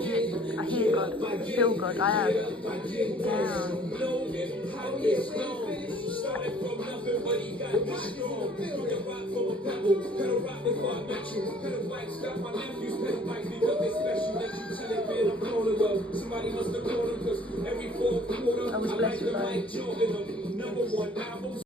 I hear God, I feel God, I have. Damn. I was blessed with that.